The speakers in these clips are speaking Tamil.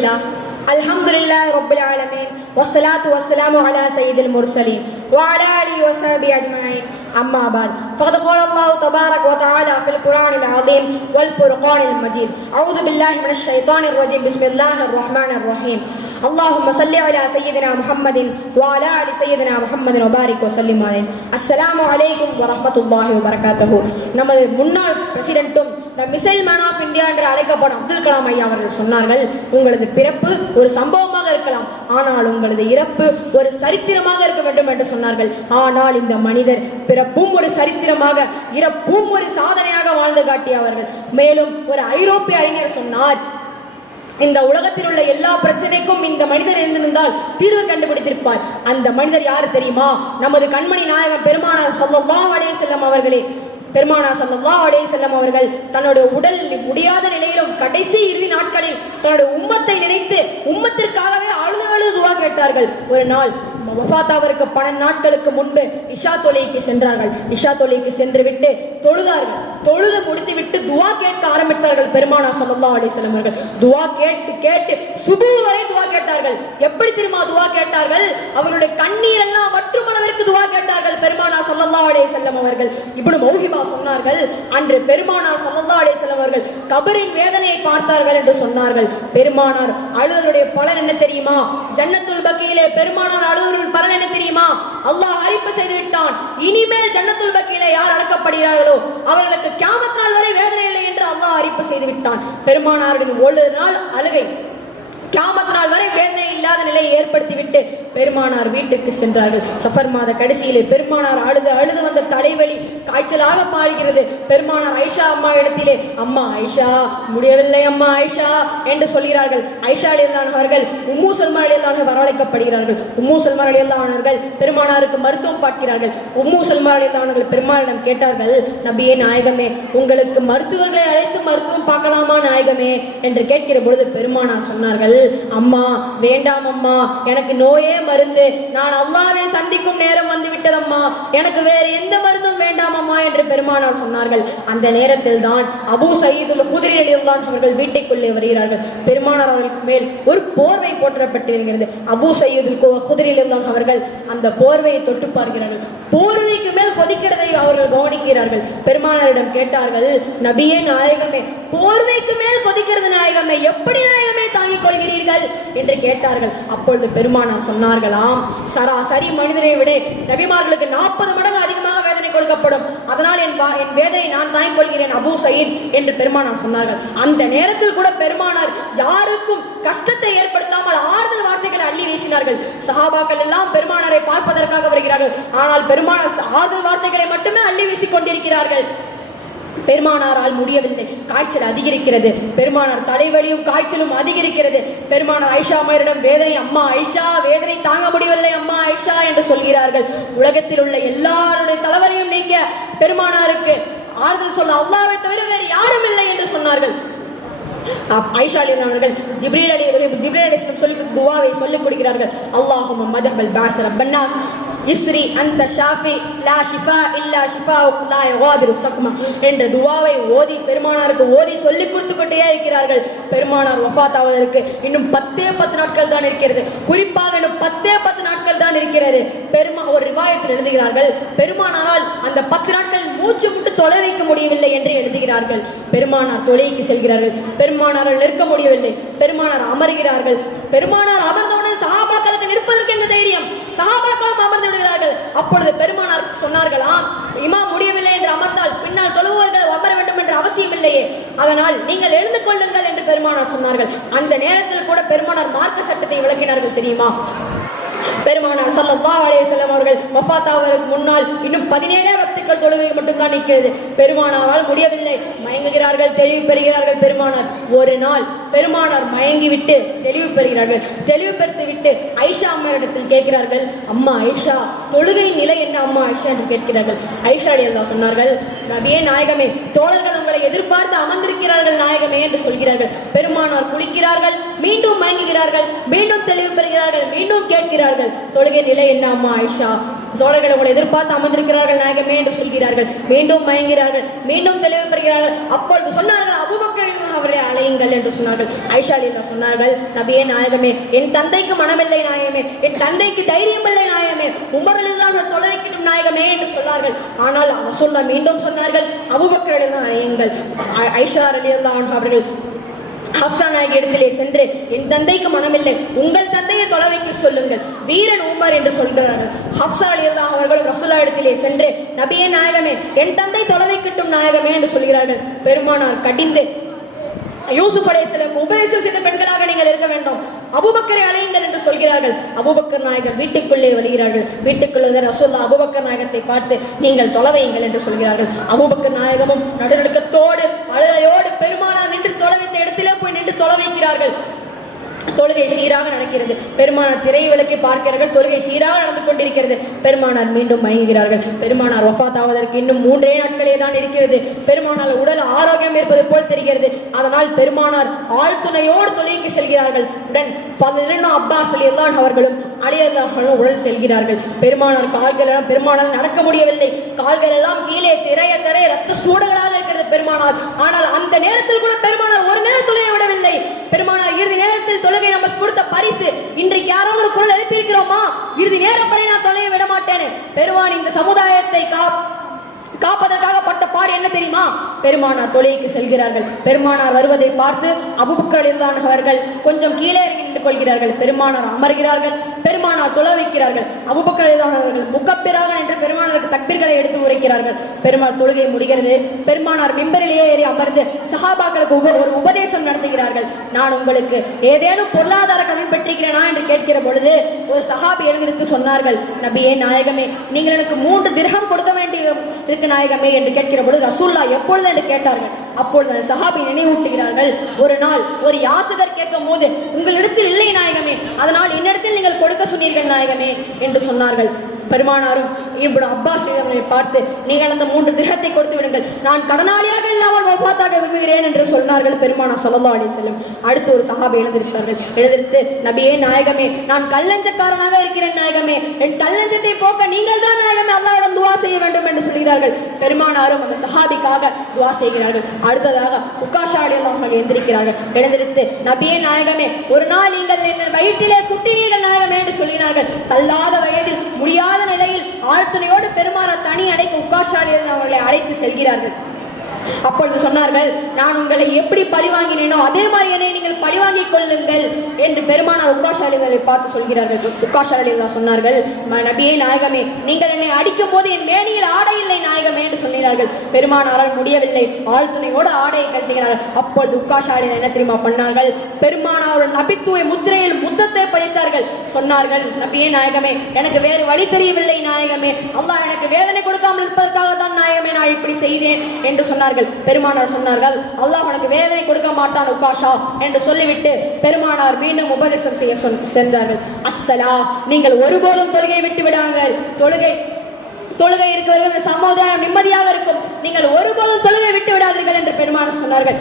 لله. الحمد لله رب العالمين والصلاة والسلام على سيد المرسلين وعلى آله وصحبه أجمعين. أما بعد فقد قال الله تبارك وتعالى في القرآن العظيم والفرقان المجيد. أعوذ بالله من الشيطان الرجيم. بسم الله الرحمن الرحيم. اللهم صل على سيدنا محمد وعلى آل سيدنا محمد وبارك وسلم عليه السلام عليكم ورحمة الله وبركاته நமது முன்னாள் பிரசிடென்ட்டும் the missile man of India என்று அழைக்கப்படும் அப்துல் கலாம் ஐயா அவர்கள் சொன்னார்கள் உங்களது பிறப்பு ஒரு சம்பவமாக இருக்கலாம் ஆனால் உங்களது இறப்பு ஒரு சரித்திரமாக இருக்க வேண்டும் என்று சொன்னார்கள் ஆனால் இந்த மனிதர் பிறப்பும் ஒரு சரித்திரமாக இறப்பும் ஒரு சாதனையாக வாழ்ந்து காட்டியவர்கள் மேலும் ஒரு ஐரோப்பிய அறிஞர் சொன்னார் இந்த உலகத்தில் உள்ள எல்லா பிரச்சனைக்கும் இந்த மனிதர் இருந்திருந்தால் தீர்வு கண்டுபிடித்திருப்பார். அந்த மனிதர் யார் தெரியுமா? நமது கண்மணி நாயகம் பெருமானார் ஸல்லல்லாஹு அலைஹி செல்லம் அவர்களே. பெருமானார் சல்லா அலே செல்லம் அவர்கள் தன்னுடைய உடல் முடியாத நிலையிலும் கடைசி இறுதி நாட்களில் தன்னுடைய உம்மத்தை நினைத்து உம்மத்திற்காகவே அழுது அழுது துவா கேட்டார்கள். ஒரு நாள் வஃபாத்தாவிற்கு பன்னெண்டு நாட்களுக்கு முன்பு இஷா தொலைக்கு சென்றார்கள். இஷா தொலைக்கு சென்று விட்டு தொழுதார்கள். தொழுது முடித்து விட்டு துவா கேட்க ஆரம்பித்தார்கள் பெருமானா சல்லா அலிஸ்லம் அவர்கள். துவா கேட்டு கேட்டு சுபு வரை துவா கேட்டார்கள். எப்படி தெரியுமா துவா கேட்டார்கள்? அவருடைய கண்ணீர் எல்லாம் மற்றும் அளவிற்கு துவா கேட்டார்கள் பெருமானா சல்லல்லா அலைஹி செல்லம் அவர்கள். இப்படி மௌஹிபா சொன்னார்கள் அன்று பெருமானார் சல்லல்லா அலைஹி செல்லம் அவர்கள் கபரின் வேதனையை பார்த்தார்கள் என்று சொன்னார்கள். பெருமானார் அழுதலுடைய பலன் என்ன தெரியுமா? ஜன்னத்துல் பக்கியிலே பெருமானார் அழுது அழுதலுடைய பலன் என்ன தெரியுமா? அல்லாஹ் அறிப்பு செய்து விட்டான் இனிமேல் ஜன்னத்துல் பக்கியில யார் அடக்கப்படுகிறார்களோ அவர்களுக்கு கியாமத் நாள் வரை வேதனை இல்லை என்று அல்லாஹ் அறிப்பு செய்து விட்டான் பெருமானாரின் ஒரு நாள் அழுகை. கியாமத் நாள் வரை வேதனை இல்லாத நிலையை ஏற்படுத்திவிட்டு பெருமானார் வீட்டுக்கு சென்றார்கள். சஃபர் மாத கடைசியிலே பெருமானார் அழுது அழுது வந்த தலைவலி காய்ச்சலாக மாறுகிறது பெருமானார் ஐஷா அம்மா இடத்திலே அம்மா ஐஷா முடியவில்லை அம்மா ஐஷா என்று சொல்கிறார்கள். ஐஷா அலியல்லானவர்கள் உம்மு சல்மா அலியல்லான வரவழைக்கப்படுகிறார்கள். உம்மு சல்மா அலியல்லானவர்கள் பெருமானாருக்கு மருத்துவம் பார்க்கிறார்கள். உம்மு சல்மா அலியல்லானவர்கள் பெருமானிடம் கேட்டார்கள் நபியே நாயகமே உங்களுக்கு மருத்துவர்களை அழைத்து மருத்துவம் பார்க்கலாமா நாயகமே? என்று கேட்கிற பொழுது பெருமானார் சொன்னார்கள் அம்மா வேண்டாம். அம்மா எனக்கு நோயே மருந்து. நான் அல்லாவே சந்திக்கும் நேரம் வந்து விட்டதம்மா எனக்கு வேறு எந்த மருந்தும் வேண்டாம் அம்மா என்று பெருமானார் சொன்னார்கள். அந்த நேரத்தில் தான் அபு சயீதுல் குதிரை அலியுல்லான் அவர்கள் வீட்டுக்குள்ளே வருகிறார்கள். பெருமானார் அவர்களுக்கு மேல் ஒரு போர்வை போற்றப்பட்டிருக்கிறது. அபு சயீதுல் குதிரை அலியுல்லான் அவர்கள் அந்த போர்வையை தொட்டு பார்க்கிறார்கள். போர்வைக்கு மேல் கொதிக்கிறதை அவர்கள் கவனிக்கிறார்கள். பெருமானாரிடம் கேட்டார்கள் நபியே நாயகமே போர்வைக்கு மேல் கொதிக்கிறது நாயகமே எப்படி நாயகமே தாங்கிக் கொள்கிறீர்கள்? என்று கேட்டார்கள். அப்பொழுது பெருமானார் சொன்னார்களாம் சராசரி மனிதரை விட நபிமார்களுக்கு நாற்பது மடங்கு அதிகமாக வேதனை கொடுக்கப்படும். அதனால் என் வா- என் வேதனை நான் தாங்கிக் கொள்கிறேன் அபு சயீத் என்று பெருமானார் சொன்னார்கள். அந்த நேரத்தில் கூட பெருமானார் யாருக்கும் கஷ்டத்தை ஏற்படுத்தாமல் ஆறுதல் வார்த்தைகளை அள்ளி வீசினார்கள். சஹாபாக்கள் எல்லாம் பெருமானாரை பார்ப்பதற்காக வருகிறார்கள். ஆனால் பெருமானார் ஆறுதல் வார்த்தைகளை மட்டுமே அள்ளி வீசிக் கொண்டிருக்கிறார்கள். பெருமானாரால் முடியவில்லை. காய்ச்சல் அதிகரிக்கிறது. பெருமானார் தலைவலியும் காய்ச்சலும் அதிகரிக்கிறது. பெருமானார் ஐஷா அம்மையரிடம் வேதனை அம்மா ஐஷா வேதனை தாங்க முடியவில்லை அம்மா ஐஷா என்று சொல்கிறார்கள். உலகத்தில் உள்ள எல்லாருடைய தலைவலியும் நீக்க பெருமானாருக்கு ஆறுதல் சொல்ல அல்லாவை தவிர வேறு யாரும் இல்லை என்று சொன்னார்கள். ஐஷா அலி அவர்கள் ஜிப்ரீல் அலி ஜிப்ரீல் அலி சொல்லி துவாவை சொல்லிக் கொடுக்கிறார்கள். அல்லாஹும் மதஹபல் பாசர் பன்னாஸ் இஸ்ரி அந்த ஷாஃபி லா ஷிஃபா இல்லா ஷிஃபா லா யுகாதிரு சக்மா என்ற துவாவை ஓதி பெருமானாருக்கு ஓதி சொல்லிக் கொடுத்து கொண்டே இருக்கிறார்கள். பெருமானார் வஃபாத் ஆவதற்கு இன்னும் பத்தே பத்து நாட்கள் தான் இருக்கிறது. குறிப்பாக இன்னும் பத்தே பத்து நாட்கள் தான் இருக்கிறது. பெருமா ஒரு ரிவாயத்தில் எழுதுகிறார்கள் பெருமானாரால் அந்த பத்து நாட்கள் மூச்சு விட்டு தொலை வைக்க முடியவில்லை என்று எழுதுகிறார்கள். பெருமானார் தொலைக்கு செல்கிறார்கள். பெருமானாரால் நிற்க முடியவில்லை. பெருமானார் அமர்கிறார்கள். பெருமானார் அமர்ந்தவுடன் சாபாக்களுக்கு நிற்பது சகாபாக்களும் அமர்ந்து விடுகிறார்கள். அப்பொழுது பெருமானார் சொன்னார்களாம் இமாம் முடியவில்லை என்று அமர்ந்தால் பின்னால் தொழுபவர்கள் அமர வேண்டும் என்ற அவசியம் இல்லையே. அதனால் நீங்கள் எழுந்து கொள்ளுங்கள் என்று பெருமானார் சொன்னார்கள். அந்த நேரத்தில் கூட பெருமானார் மார்க்க சட்டத்தை விளக்கினார்கள் தெரியுமா? பெருமானார் சல்லா அலைஹி செல்லம் அவர்கள் வஃபாத்தாவதற்கு முன்னால் இன்னும் பதினேழே வக்துக்கள் தொழுகை மட்டும்தான் நிற்கிறது பெருமானாரால் முடியவில்லை. மயங்குகிறார்கள் தெளிவு பெறுகிறார்கள் பெருமானார். ஒரு நாள் பெருமானார் மயங்கிவிட்டு தெளிவு பெறுகிறார்கள். தெளிவு பெற்று விட்டு ஐஷா அம்மாரிடத்தில் கேட்கிறார்கள் அம்மா ஐஷா தொழுகையின் நிலை என்ன அம்மா ஐஷா? என்று கேட்கிறார்கள். ஐஷா அலியல்லா சொன்னார்கள் நபியே நாயகமே தோழர்கள் உங்களை எதிர்பார்த்து அமர்ந்திருக்கிறார்கள் நாயகமே என்று சொல்கிறார்கள். பெருமானார் குளிக்கிறார்கள் மீண்டும் மயங்குகிறார்கள் மீண்டும் தெளிவு பெறுகிறார்கள் மீண்டும் கேட்கிறார்கள் தொழுகை நிலை என்ன அம்மா ஐஷா? தோழர்கள் உங்களை எதிர்பார்த்து அமர்ந்திருக்கிறார்கள் நாயகமே என்று சொல்கிறார்கள் மீண்டும் மயங்கிறார்கள் மீண்டும் தெளிவு பெறுகிறார்கள். அப்பொழுது சொன்னார்கள் அபுபக்கர் அவரை அலையுங்கள் என்று சொன்னார்கள். ஐஷா அலில்லா சொன்னார்கள் நபியே நாயகமே என் தந்தைக்கு மனமில்லை நாயகமே என் தந்தைக்கு தைரியம் இல்லை நாயகமே உமரில்தான் தொலைக்கிட்டும் நாயகமே என்று சொன்னார்கள். ஆனால் அவர் சொன்ன மீண்டும் சொன்னார்கள் அபுபக்கர் தான் அலையுங்கள் ஐ- ஐஷா அலி அவர்கள் ஹப்சா நாயகி இடத்திலே சென்று என் தந்தைக்கு மனமில்லை. உங்கள் தந்தையை தொலைவைக்க சொல்லுங்கள். வீரன் உமர் என்று சொல்கிறார்கள். ஹப்சா அலி அவர்களும் ரசுல்லா இடத்திலே சென்று நபியே நாயகமே என் தந்தை தொலைவைக்கட்டும் நாயகமே என்று சொல்கிறார்கள். பெருமானார் கடிந்து யூசுப் அலைஹிஸ்ஸலாம் உபதேசம் செய்த பெண்களாக நீங்கள் இருக்க வேண்டும். அபுபக்கரை அலையுங்கள் என்று சொல்கிறார்கள். அபுபக்கர் நாயகர் வீட்டுக்குள்ளே வருகிறார்கள். வீட்டுக்குள்ளே வந்து ரசூல்லா அபுபக்கர் நாயகத்தை பார்த்து நீங்கள் தொலைவையுங்கள் என்று சொல்கிறார்கள். அபுபக்கர் நாயகமும் நடுநடுக்கத்தோடு தொலை வைக்கிறார்கள் தொழுகை சீராக நடக்கிறது. பெருமானார் திரை விளக்கை பார்க்கிறார்கள். தொழுகை சீராக நடந்து கொண்டிருக்கிறது. பெருமானார் மீண்டும் மயங்குகிறார்கள். பெருமானார் வஃபாத் ஆவதற்கு இன்னும் மூன்றே நாட்களே தான் இருக்கிறது. பெருமானார் உடல் ஆரோக்கியம் இருப்பது போல் தெரிகிறது. அதனால் பெருமானார் ஆழ்துணையோடு தொழுகைக்கு செல்கிறார்கள். உடன் பதினெண்ணு அப்பாஸ் அலி அல்லான் அவர்களும் அலி உடல் செல்கிறார்கள். பெருமானார் கால்கள் எல்லாம் பெருமானால் நடக்க முடியவில்லை. கால்கள் எல்லாம் கீழே திரைய திரைய ரத்த சூடுகளாக இருக்கிறது பெருமானார். ஆனால் அந்த நேரத்தில் கூட பெருமானார் ஒரு நேரம் தொழுகை பெருமானார் இறுதி நேரத்தில் தொழுகை நமக்கு கொடுத்த பரிசு. இன்றைக்கு யாராவது ஒரு குரல் எழுப்பியிருக்கிறோமா? இறுதி நேரம் வரை நான் தொலைய விட மாட்டேன். பெருமான் இந்த சமுதாயத்தை காப் காப்பதற்காக பட்ட பாரு என்ன தெரியுமா? பெருமானார் தொலைக்கு செல்கிறார்கள். பெருமானார் வருவதை பார்த்து அபுபக்கர் இருந்தானவர்கள் கொஞ்சம் கீழே இறங்கி நின்று கொள்கிறார்கள் பெருமானார் அமர்கிறார்கள். பெருமானார் தொழ வைக்கிறார்கள். அபுபக்கர் முகப்பிராக நின்று பெருமானாருக்கு தக்பீர்களை எடுத்து உரைக்கிறார்கள். பெருமாள் தொழுகை முடிகிறது. பெருமானார் மிம்பரிலேயே ஏறி அமர்ந்து சஹாபாக்களுக்கு ஒரு உபதேசம் நடத்துகிறார்கள். நான் உங்களுக்கு ஏதேனும் பொருளாதார கடன் பெற்றிருக்கிறேனா? என்று கேட்கிற பொழுது ஒரு சஹாபி எழுந்திருத்து சொன்னார்கள் நபியே நாயகமே நீங்கள் எனக்கு மூன்று திரகம் கொடுக்க வேண்டிய இருக்கு நாயகமே என்று கேட்கிற பொழுது ரசூல்லா எப்பொழுது என்று கேட்டார்கள். அப்பொழுது அந்த சஹாபி நினைவூட்டுகிறார்கள் ஒரு நாள் ஒரு யாசகர் கேட்கும் போது உங்களிடத்தில் இல்லை நாயகமே. அதனால் என்னிடத்தில் நீங்கள் கொடுக்க சொன்னீர்கள் நாயகமே என்று சொன்னார்கள். பெருமானாரும் இப்படி அப்பாஸ் அவர்களை பார்த்து நீங்கள் அந்த மூன்று திரகத்தை கொடுத்து விடுங்கள். நான் கடனாளியாக இல்லாமல் ஒப்பாத்தாக விரும்புகிறேன் என்று சொன்னார்கள் பெருமானா சொல்லலா அலி செல்லும் அடுத்து ஒரு சஹாபி எழுந்திருத்தார்கள் எழுந்திருத்து நபியே நாயகமே நான் கல்லஞ்சக்காரனாக இருக்கிறேன் நாயகமே. என் கல்லஞ்சத்தை போக்க நீங்கள் தான் நாயகமே. அல்லாவிடம் துவா செய்ய வேண்டும் என்று சொல்கிறார்கள். பெருமானாரும் அந்த சஹாபிக்காக துவா செய்கிறார்கள். அடுத்ததாக உக்காஷாடி அவர்கள் எழுந்திருக்கிறார்கள். எழுந்திருத்து நபியே நாயகமே ஒரு நாள் நீங்கள் என்ன வயிற்றிலே குட்டினீர்கள் நாயகமே என்று சொல்கிறார்கள். தள்ளாத வயதில் முடியாத நிலையில் ஆழ்த்துணையோடு பெருமானார் தனி அணைக்கு உக்காஷாடி அவர்களை அழைத்து செல்கிறார்கள். அப்பொழுது சொன்னார்கள் நான் உங்களை எப்படி பழிவாங்கினேனோ அதே மாதிரி என்னை நீங்கள் பழிவாங்கிக் கொள்ளுங்கள் என்று பெருமானார் உக்காஷாலிகளை பார்த்து சொல்கிறார்கள். உக்காஷாலிகளா சொன்னார்கள் நபியே நாயகமே நீங்கள் என்னை அடிக்கும் போது என் மேனியில் ஆடை இல்லை நாயகமே என்று சொன்னார்கள் பெருமானாரால் முடியவில்லை ஆழ்துணையோடு ஆடையை கட்டுகிறார்கள் அப்பொழுது உக்காஷாலிகள் என்ன தெரியுமா பண்ணார்கள்? பெருமானார் நபித்துவை முத்திரையில் முத்தத்தை பதித்தார்கள். சொன்னார்கள் நபியே நாயகமே எனக்கு வேறு வழி தெரியவில்லை நாயகமே. அல்லாஹ் எனக்கு வேதனை கொடுக்காமல் இருப்பதற்காக தான் நாயகமே நான் இப்படி செய்தேன் என்று சொன்னார்கள். பெருமானார் சொன்னார்கள் அல்லாஹ் உனக்கு வேதனை கொடுக்க மாட்டான் உக்காஷா என்று சொல்லிவிட்டு பெருமானார் மீண்டும் உபதேசம் செய்ய சென்றார்கள். அஸ்ஸலா நீங்கள் ஒருபோதும் தொழுகை விட்டு விடாங்கள் தொழுகை தொழுகை இருக்கிறவர்கள் சமுதாயம் நிம்மதியாக இருக்கும். நீங்கள் ஒருபோதும் தொழுகை விட்டு விடாதீர்கள் என்று பெருமானார் சொன்னார்கள்.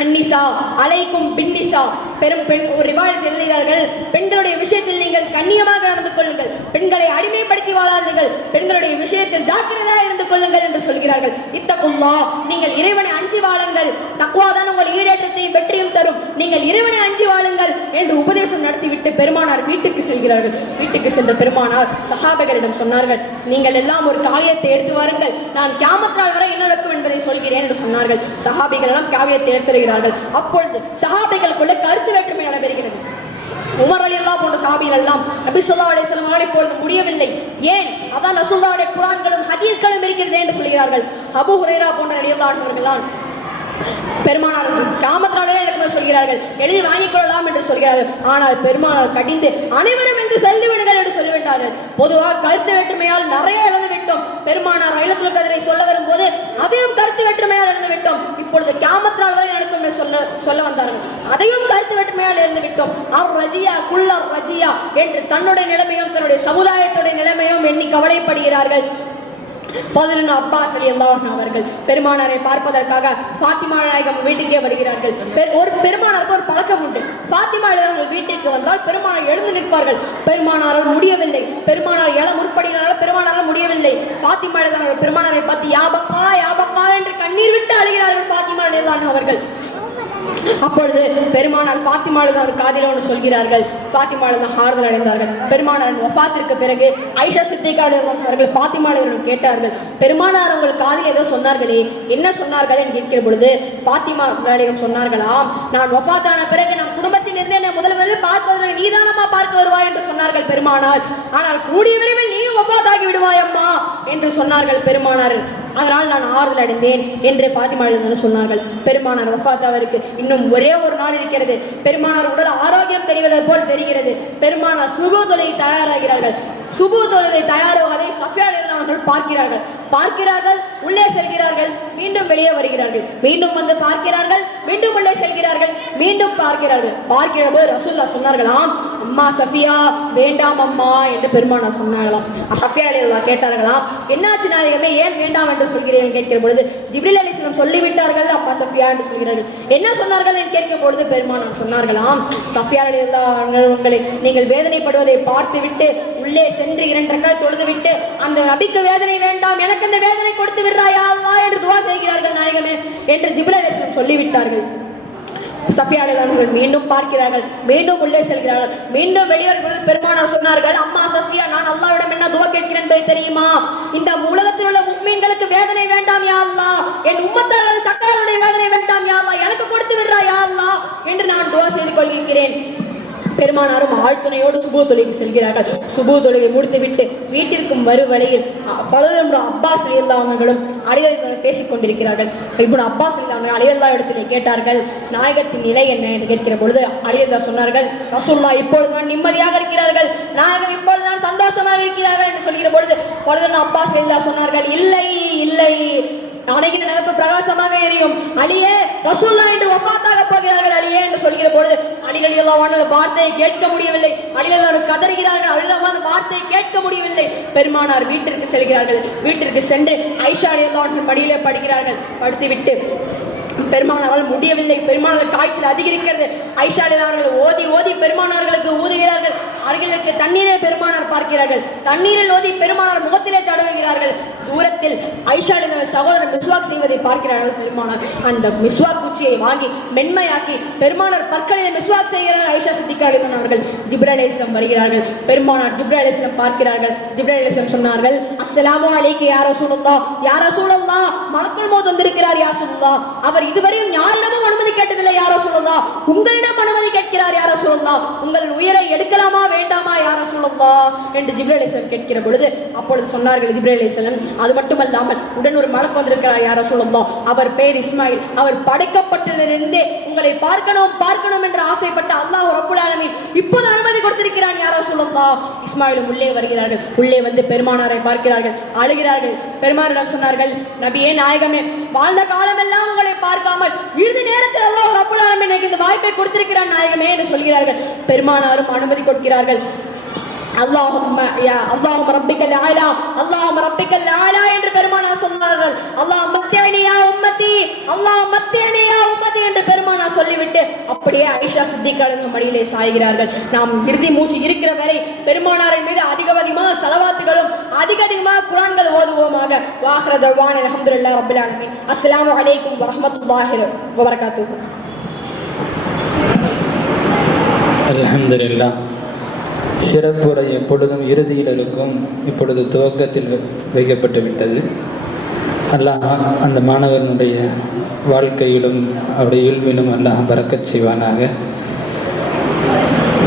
அன்னிசா அலைக்கும் பின்னிசா பெரும் பெண் ஒரு ரிவாயத்தில் எழுதுகிறார்கள் பெண்களுடைய விஷயத்தில் நீங்கள் கண்ணியமாக நடந்து கொள்ளுங்கள் பெண்களை அடிமைப்படுத்தி வாழாதீர்கள் பெண்களுடைய விஷயத்தில் ஜாக்கிரதையாக இருந்து கொள்ளுங்கள் என்று சொல்கிறார்கள். இத்தகுல்லா நீங்கள் இறைவனை அஞ்சி வாழுங்கள். தக்குவாதான் உங்கள் ஈடேற்றத்தையும் வெற்றியும் தரும். நீங்கள் இறைவனை அஞ்சி என்று உபதேசம் நடத்திவிட்டு பெருமானார் வீட்டுக்கு செல்கிறார்கள். வீட்டுக்கு சென்ற பெருமானார் சஹாபகரிடம் சொன்னார்கள் நீங்கள் எல்லாம் ஒரு காவியத்தை எடுத்து வாருங்கள். நான் கியாமத் வரை என்ன நடக்கும் என்பதை சொல்கிறேன் என்று சொன்னார்கள். சஹாபிகள் எல்லாம் காவியத்தை எடுத்துகிறார்கள் அப்பொழுது சஹாபிகளுக்குள்ள கருத்து வேற்றுமை நடைபெறுகிறது. உமர் அலி அல்லா போன்ற சாபிகள் எல்லாம் நபி சொல்லா அலிஸ்லாம் அவர்கள் இப்பொழுது முடியவில்லை. ஏன்? அதான் ரசூல்லாவுடைய குரான்களும் ஹதீஸ்களும் இருக்கிறது என்று சொல்கிறார்கள். அபு ஹுரேரா போன்ற அலி அவர்களால் பெருமானார் கிராமத்தினாலே எனக்கு சொல்கிறார்கள். எளிது வாங்கிக் கொள்ளலாம் என்று சொல்கிறார்கள். ஆனால் பெருமானார் கடிந்து அனைவரும் என்று செல்லுவிடுங்கள் என்று சொல்லிவிட்டார்கள். பொதுவாக கருத்து வேற்றுமையால் நிறைய இழந்து விட்டோம். பெருமானார் அயலத்துல் கதிரை சொல்ல வரும்போது அதையும் கருத்து வேற்றுமையால் இழந்து விட்டோம். இப்பொழுது கிராமத்தினால் வரை நடக்கும் என்று சொல்ல சொல்ல வந்தார்கள். அதையும் கருத்து வேற்றுமையால் இழந்து விட்டோம். அர் ரஜியா குல்லர் ரஜியா என்று தன்னுடைய நிலைமையும் தன்னுடைய சமுதாயத்துடைய நிலைமையும் எண்ணி கவலைப்படுகிறார்கள். பதினொன்று அப்பாஸ் அலி அல்லாஹ் அவர்கள் பெருமானாரை பார்ப்பதற்காக ஃபாத்திமா நாயகம் வீட்டுக்கே வருகிறார்கள். ஒரு பெருமானாருக்கு ஒரு பழக்கம் உண்டு. ஃபாத்திமா அவர்கள் வீட்டிற்கு வந்தால் பெருமானார் எழுந்து நிற்பார்கள். பெருமானாரால் முடியவில்லை. பெருமானார் எழ முற்படுகிறார்கள் பெருமானாரால் முடியவில்லை. ஃபாத்திமா அவர்கள் பெருமானாரை பார்த்து யாபக்கா யாபக்கா என்று கண்ணீர் விட்டு அழுகிறார்கள் ஃபாத்திமா அலிலான் அவர்கள். அப்பொழுது பெருமானார் பாத்திமாளு அவர் காதில ஒன்று சொல்கிறார்கள். பாத்திமாளுதான் ஆறுதல் அடைந்தார்கள். பெருமானாரின் ஒஃபாத்திற்கு பிறகு ஐஷா சித்திகாடு அவர்கள் பாத்திமாளு கேட்டார்கள் பெருமானார் உங்கள் காதில் ஏதோ சொன்னார்களே என்ன சொன்னார்கள்? என்று கேட்கிற பொழுது பாத்திமா நாயகம் சொன்னார்களாம். நான் ஒஃபாத்தான பிறகு நம் குடும்ப இருந்து என்னை முதல் முதலில் பார்ப்பது நீதானமா பார்க்க வருவாய் என்று சொன்னார்கள் பெருமானார். ஆனால் கூடிய விரைவில் நீயும் வஃபாத்தாகி விடுவாய் அம்மா என்று சொன்னார்கள் பெருமானார். அதனால் நான் ஆறுதல் அடைந்தேன் என்று ஃபாத்திமா எழுந்தன்னு சொன்னார்கள். பெருமானார் வஃபாத் அவருக்கு இன்னும் ஒரே ஒரு நாள் இருக்கிறது. பெருமானார் உடல் ஆரோக்கியம் தெரிவதை போல் தெரிகிறது. பெருமானார் சுபு தயாராகிறார்கள். சுபு தொழிலை தயாராவதை சஃபியா அவர்கள் பார்க்கிறார்கள். பார்க்கிறார்கள் உள்ளே செல்கிறார்கள் மீண்டும் வெளியே வருகிறார்கள். மீண்டும் வந்து பார்க்கிறார்கள் மீண்டும் உள்ளே செல்கிறார்கள் மீண்டும் பார்க்கிறார்கள். பார்க்கிற போது ரசூல்லா சொன்னார்களாம் அம்மா சஃபியா வேண்டாம் அம்மா என்று பெருமானார் சொன்னார்களாம். சஃபியா அலில்லா கேட்டார்களாம் என்னாச்சு நாயகமே? ஏன் வேண்டாம் என்று சொல்கிறீர்கள்? கேட்கிற பொழுது ஜிப்ரில் அலிஸ்லம் சொல்லிவிட்டார்கள் அம்மா சஃபியா என்று சொல்கிறார்கள். என்ன சொன்னார்கள்? என்று கேட்கிற பொழுது பெருமானார் சொன்னார்களாம் சஃபியா அலில்லா உங்களை நீங்கள் வேதனைப்படுவதை பார்த்துவிட்டு உள்ளே சென்று இரண்டு தொழுதுவிட்டு அந்த நபிக்கு வேதனை வேண்டாம் எனக்கு அந்த வேதனை கொடுத்து விடுறாயா என்று துவா செய்கிறார்கள் நாயகமே என்று ஜிப்ரில் சொல்லிவிட்டார்கள். சஃபியாலை மீண்டும் பார்க்கிறார்கள். மீண்டும் உள்ளே செல்கிறார்கள். மீண்டும் வெளியேறும் பெருமானார் சொன்னார்கள் அம்மா சஃபியா நான் அல்லாவிடம் என்ன துவா கேட்கிறேன் என்பது தெரியுமா? இந்த உலகத்தில் உள்ள முக்மீன்களுக்கு வேதனை வேண்டாம் யா என் உம்மத்தார்கள் சக்கரனுடைய வேதனை வேண்டாம் யா எனக்கு கொடுத்து விடுறா யா என்று நான் துவா செய்து கொள்கிறேன். பெருமானாரும் ஆழ்துணையோடு சுபு தொழுகை செல்கிறார்கள். சுபு தொழுகை முடித்துவிட்டு வீட்டிற்கும் வரும் பலரும் அப்பாஸ் அலியல்லா அவர்களும் அலியல்லா பேசிக் கொண்டிருக்கிறார்கள். இப்போ அப்பாஸ் அலி அவர்கள் அலியல்லா இடத்திலே கேட்டார்கள் நாயகத்தின் நிலை என்ன என்று கேட்கிற பொழுது அலியல்லா சொன்னார்கள் ரசுல்லா இப்பொழுதுதான் நிம்மதியாக இருக்கிறார்கள். நாயகம் இப்பொழுதுதான் சந்தோஷமாக இருக்கிறார்கள் என்று சொல்கிற பொழுது பலரும் அப்பாஸ் அலியல்லா சொன்னார்கள் இல்லை இல்லை நாளைக்கு நினைப்பு பிரகாசமாக எரியும். அலியே ரசூல்லா என்று வஃபாத்தாக போகிறார்கள் அலியே என்று சொல்கிற பொழுது அலிகள் அலியல்லாவான வார்த்தையை கேட்க முடியவில்லை. அலியல்லா கதறுகிறார்கள் அலியல்லாவான வார்த்தையை கேட்க முடியவில்லை. பெருமானார் வீட்டிற்கு செல்கிறார்கள். வீட்டிற்கு சென்று ஐஷா அலியல்லாவின் படியிலே படுகிறார்கள் படுத்துவிட்டு பெருமானாரால் முடியவில்லை. பெருமானார் காய்ச்சல் அதிகரிக்கிறது. ஐஷாலில் அவர்கள் ஓதி ஓதி பெரும் அருகில் இருக்க தண்ணீரை பெருமானார் பார்க்கிறார்கள். தண்ணீரில் ஓதி பெருமானார் முகத்திலே தடவுகிறார்கள் தூரத்தில் ஐஷாலின் சகோதரர் மிஸ்வாக் செய்வதை பார்க்கிறார்கள் பெருமானார். அந்த மிஸ்வாக் குச்சியை வாங்கி மென்மையாக்கி பெருமானார் பற்களில் மிஸ்வாக் செய்கிறார்கள். ஐஷா சித்திகாலிதன் அவர்கள் ஜிப்ரலேசம் வருகிறார்கள். பெருமானார் ஜிப்ரலேசம் பார்க்கிறார்கள். ஜிப்ரலேசம் சொன்னார்கள் அஸ்லாம் அலைக்கு யாரோ சூழல்லா யாரோ சூழல்லா மலக்குள் மோத் வந்திருக்கிறார் யா சொல்லா அவர் இதுவரையும் யாரிடமும் அனுமதி கேட்டதில்லை யாரோ சொல்லலாம் உங்களிடம் அனுமதி கேட்கிறார் யாரோ சொல்லலாம் உங்கள் உயிரை எடுக்கலாமா வேண்டாமா என்று ஜிப்ரலேசன் கேட்கிற பொழுது அப்பொழுது சொன்னார்கள் ஜிப்ரலேசன் அது மட்டுமல்லாமல் உடன் ஒரு மலக்கு வந்திருக்கிறார் யாரோ சொல்லலாம் அவர் பேர் இஸ்மாயில். அவர் படைக்கப்பட்டதிலிருந்தே உங்களை பார்க்கணும் பார்க்கணும் என்று ஆசைப்பட்ட அல்லாஹ் ரப்புல் இப்போது அனுமதி கொடுத்திருக்கிறான் யாரோ சொல்லலாம் இஸ்மாயிலும் உள்ளே வருகிறார்கள். உள்ளே வந்து பெருமானாரை பார்க்கிறார்கள். அழுகிறார்கள். பெருமானிடம் சொன்னார்கள் நபியே நாயகமே வாழ்ந்த காலமெல்லாம் உங்களை பார்க்காமல் இறுதி நேரத்தில் அல்லாஹ் ரப்புல் எனக்கு இந்த வாய்ப்பை கொடுத்திருக்கிறான் நாயகமே என்று சொல்கிறார்கள். பெருமானாரும் அனுமதி கொடுக்கிறார்கள். அல்லாஹும்ம யா அல்லாஹும்ம ரப்பிக்கல் ஆலா அல்லாஹும்ம ரப்பிக்கல் ஆலா என்று பெருமானார் சொன்னார்கள். அல்லாஹ் மத்தியனி யா உம்மதி அல்லாஹ் மத்தியனி யா உம்மதி என்று பெருமானா சொல்லிவிட்டு அப்படியே ஐஷா சித்திகாரங்க மடியிலே சாய்கிறார்கள். நாம் இறுதி மூச்சு இருக்கிற வரை பெருமானாரின் மீது அதிக அதிகமாக செலவாத்துகளும் அதிக அதிகமாக குரான்கள் ஓதுவோமாக. வாஹரத் தர்வான் அல்ஹம்துலில்லாஹ் ரப்பில் ஆலமீன். அஸ்ஸலாமு அலைக்கும் வரஹ்மத்துல்லாஹி வபரகாத்துஹு அல்ஹம்துலில்லாஹ். சிறப்புரை எப்பொழுதும் இறுதியில் இருக்கும். இப்பொழுது துவக்கத்தில் வை- வைக்கப்பட்டு விட்டது. அல்லாஹ் அந்த மாணவனுடைய வாழ்க்கையிலும் அவருடைய இயல்பிலும் அல்லாஹ் பறக்கச் செய்வானாக.